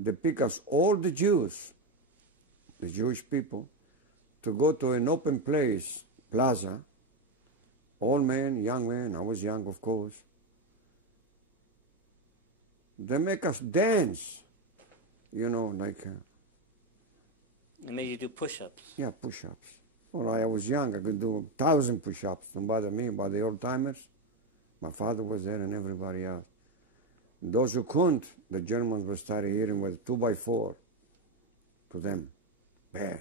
they pick us, all the Jews, the Jewish people, to go to an open place, plaza, old men, young men, I was young of course. They make us dance, like... They made you do push-ups. Yeah, push-ups. Well, I was young, I could do 1,000 push-ups, don't bother me, but the old-timers, my father was there and everybody else. Those who couldn't, the Germans would start hitting with 2x4 to them, bad.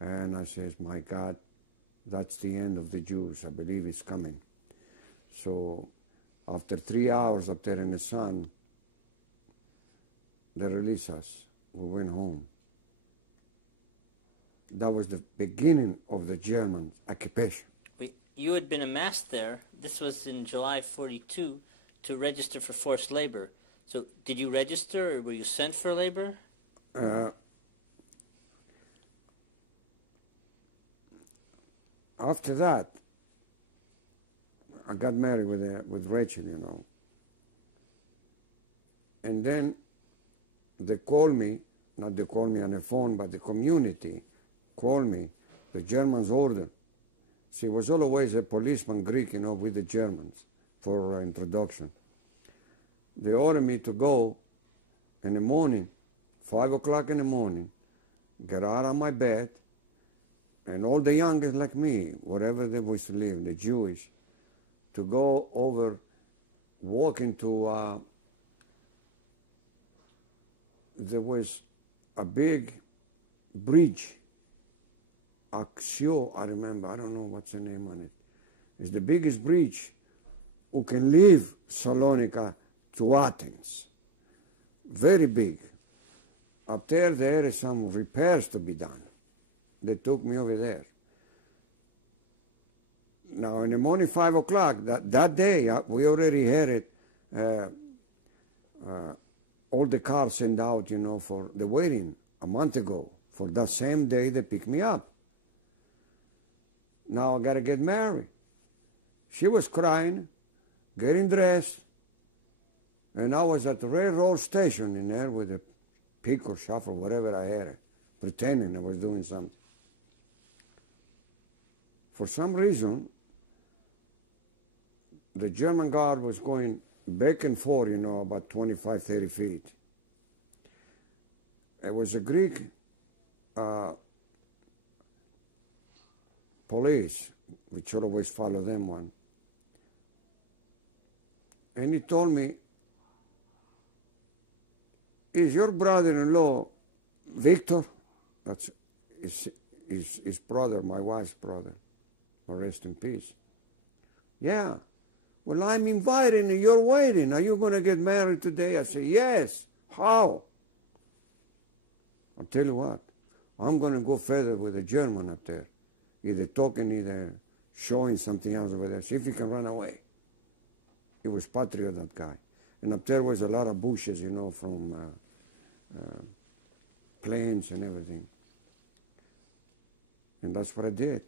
And I says, my God, that's the end of the Jews. I believe it's coming. So after 3 hours up there in the sun, they released us. We went home. That was the beginning of the German occupation. You had been amassed there. This was in July 42 to register for forced labor. So did you register or were you sent for labor? After that, I got married with Rachel, And then they called me, not they called me on the phone, but the community called me, the Germans ordered. See, it was always a policeman Greek, with the Germans for introduction. They ordered me to go in the morning, 5 o'clock in the morning, get out of my bed, and all the youngest like me, wherever they was to live, the Jewish, to go over, walk into, there was a big bridge, Axio, I remember, I don't know what's the name on it. It's the biggest bridge who can leave Salonika to Athens. Very big. Up there is some repairs to be done. They took me over there. Now in the morning, 5 o'clock, that day, we already had it, all the cars sent out, for the waiting a month ago. For that same day, they picked me up. Now I got to get married. She was crying, getting dressed, and I was at the railroad station in there with a pick or shovel, whatever I had, pretending I was doing something. For some reason, the German guard was going back and forth, about 25, 30 feet. It was a Greek police, which always follow them one. And he told me, is your brother-in-law Victor? That's his brother, my wife's brother. Rest in peace. Yeah. Well, I'm invited and you're waiting. Are you going to get married today? I say, yes. How? I'll tell you what. I'm going to go further with a German up there. Either talking, either showing something else over there. See if he can run away. He was patriot, that guy. And up there was a lot of bushes, from planes and everything. And that's what I did.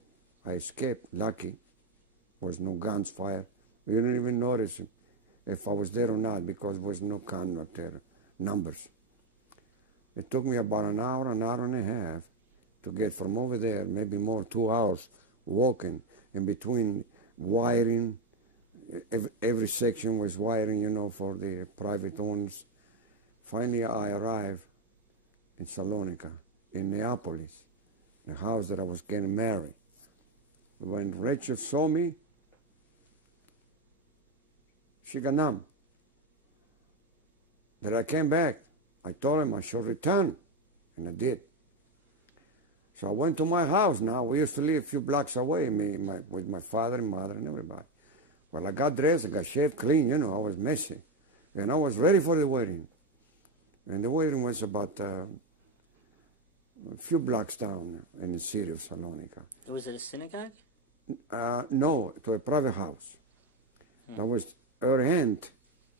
I escaped, lucky. There was no guns fired. We didn't even notice if I was there or not because there was no gun up there, numbers. It took me about an hour and a half to get from over there, maybe more, 2 hours walking, in between wiring. Every section was wiring, for the private owners. Finally, I arrived in Salonika, in Neapolis, the house that I was getting married. When Rachel saw me, she got numb. That I came back. I told him I should return, and I did. So I went to my house now. We used to live a few blocks away, with my father and mother and everybody. Well, I got dressed, I got shaved clean, I was messy. And I was ready for the wedding. And the wedding was about a few blocks down in the city of Salonika. Was it a synagogue? No, to a private house. That was her aunt,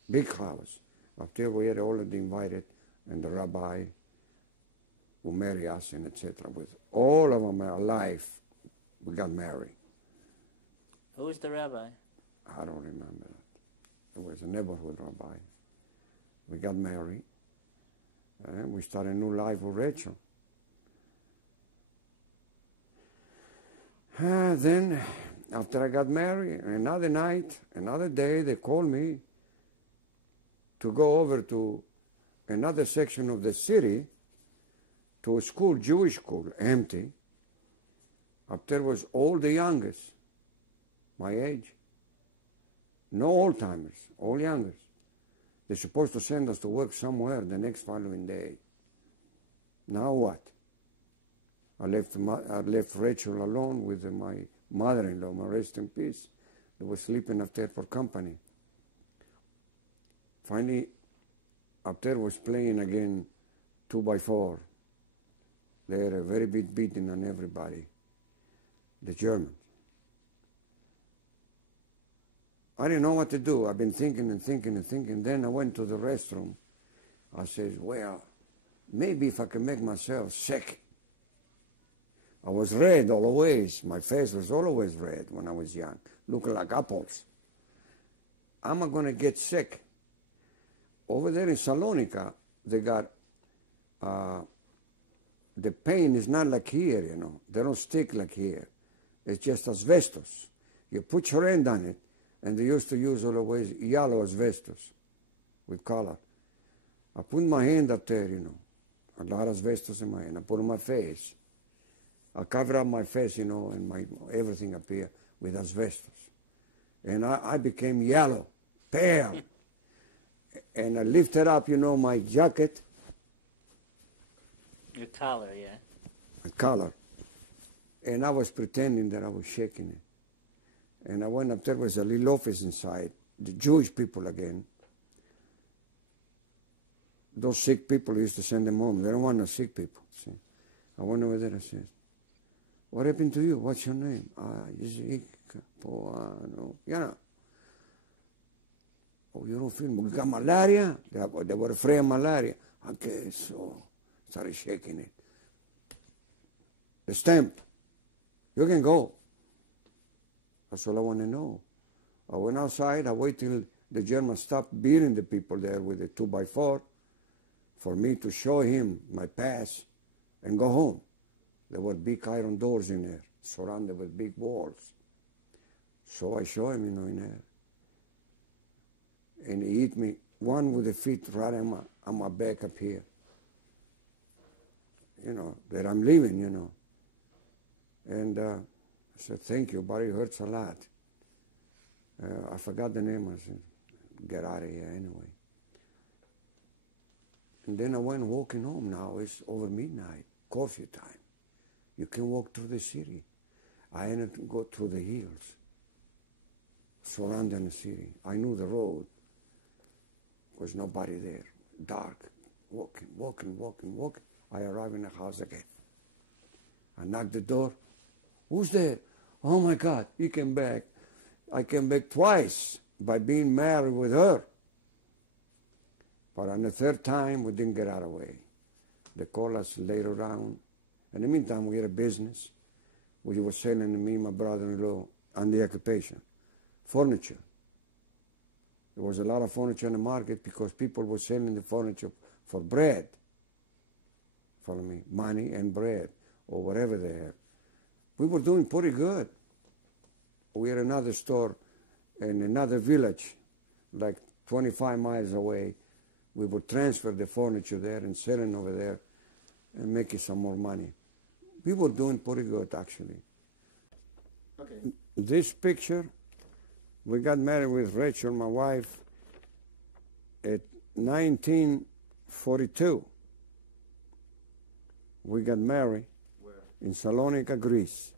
big house. Up there we had already invited, and the rabbi who married us, and etc. With all of them alive, we got married. Who was the rabbi? I don't remember that. It was a neighborhood rabbi. We got married. We started a new life with Rachel. Then, after I got married, another night, another day, they called me to go over to another section of the city to a school, Jewish school, empty. Up there was all the youngest, my age. No old-timers, all youngest. They're supposed to send us to work somewhere the next following day. Now what? I left Rachel alone with my mother-in-law, my rest in peace. They were sleeping up there for company. Finally, up there was playing again 2x4. They had a very big beating on everybody, the Germans. I didn't know what to do. I've been thinking and thinking and thinking. Then I went to the restroom. I said, well, maybe if I can make myself sick. I was red always. My face was always red when I was young, looking like apples. I'm not going to get sick. Over there in Thessaloniki, they got, the paint is not like here, you know. They don't stick like here. It's just asbestos. You put your hand on it, and they used to use always yellow asbestos with color. I put my hand up there, you know, a lot of asbestos in my hand. I put it on my face. I cover up my face, you know, and my everything up here with asbestos. And I became yellow, pale. And I lifted up, you know, my jacket. Your collar, yeah. My collar. And I was pretending that I was shaking it. And I went up there, was a little office inside, the Jewish people again. Those sick people used to send them home. They don't want no sick people. See? I went over there and said, what happened to you? What's your name? You know. Oh, you don't feel, you got malaria? They were afraid of malaria. Okay, so started shaking it. The stamp. You can go. That's all I want to know. I went outside. I waited till the Germans stopped beating the people there with a 2x4 for me to show him my pass and go home. There were big iron doors in there, surrounded with big walls. So I show him, you know, in there. And he hit me, one with the feet right on my back up here. You know, that I'm leaving, you know. And I said, thank you, but it hurts a lot. I forgot the name. I said, get out of here anyway. And then I went walking home now. It's over midnight, curfew time. You can walk through the city. I had to go through the hills, surrounding the city. I knew the road. There was nobody there. Dark. Walking. I arrived in the house again. I knocked the door. Who's there? Oh my God, he came back. I came back twice by being married with her. But on the third time, we didn't get out of the way. They called us later on. In the meantime, we had a business. We were selling to me, my brother-in-law, on the occupation. Furniture. There was a lot of furniture in the market because people were selling the furniture for bread. Follow me? Money and bread, or whatever they had. We were doing pretty good. We had another store in another village, like 25 miles away. We would transfer the furniture there and sell it over there and making some more money. We were doing pretty good, actually. Okay. This picture, we got married with Rachel, my wife, at 1942. We got married. Where? In Thessaloniki, Greece.